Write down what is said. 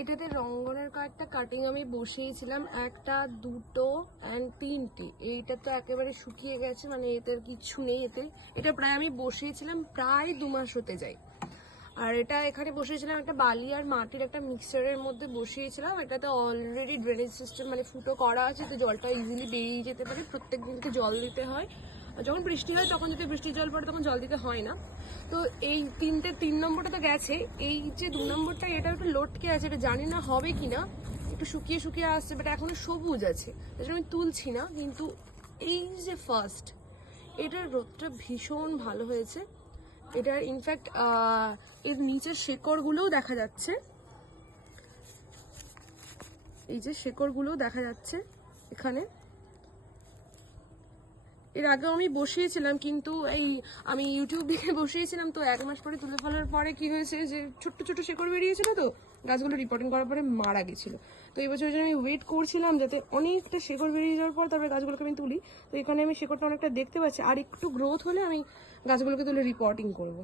এটাতে রঙ্গনের কয়েকটা কাটিং আমি বসিয়েছিলাম একটা, দুটো অ্যান্ড তিনটে। এইটা তো একেবারে শুকিয়ে গেছে মানে এতে কিচ্ছু নেই এতে। এটা প্রায় আমি বসিয়েছিলাম প্রায় দু মাস হতে যায়। আর এটা এখানে বসিয়েছিলাম একটা বালি আর মাটির একটা মিক্সচারের মধ্যে বসিয়েছিলাম। এটাতে অলরেডি ড্রেনেজ সিস্টেম মানে ফুটো করা আছে, তো জলটা ইজিলি বেরিয়ে যেতে পারে। প্রত্যেক দিনকে জল দিতে হয়। যখন বৃষ্টি হয়, তখন যদি বৃষ্টির জল পড়ে, তখন জল দিতে হয় না। তো এই তিনটে, তিন নম্বরটা তো গেছে। এই যে দু নম্বরটা এটা একটু লটকে আছে, এটা জানি না হবে কি না। একটু শুকিয়ে শুকিয়ে আসছে বাট এখনও সবুজ আছে। জন্য আমি তুলছি না, কিন্তু এই যে ফার্স্ট এটার রোদটা ভীষণ ভালো হয়েছে। এটার ইনফ্যাক্ট এর নিচের শেকড়গুলোও দেখা যাচ্ছে। এই যে শেকড়গুলোও দেখা যাচ্ছে এখানে। এর আগেও আমি বসিয়েছিলাম, কিন্তু এই আমি ইউটিউব দেখে বসিয়েছিলাম, তো এক মাস পরে তুলে ফেলার পরে কি হয়েছে যে ছোট্ট ছোট শেকড় বেরিয়েছিল তো, গাছগুলো রিপোর্টিং করার পরে মারা গেছিল। তো এই বছর আমি ওয়েট করছিলাম যাতে অনেকটা শেকড় বেরিয়ে যাওয়ার পর তারপরে গাছগুলোকে আমি তুলি। তো এখানে আমি শেকড়টা অনেকটা দেখতে পাচ্ছি, আর একটু গ্রোথ হলে আমি গাছগুলোকে তুলে রিপোর্টিং করব।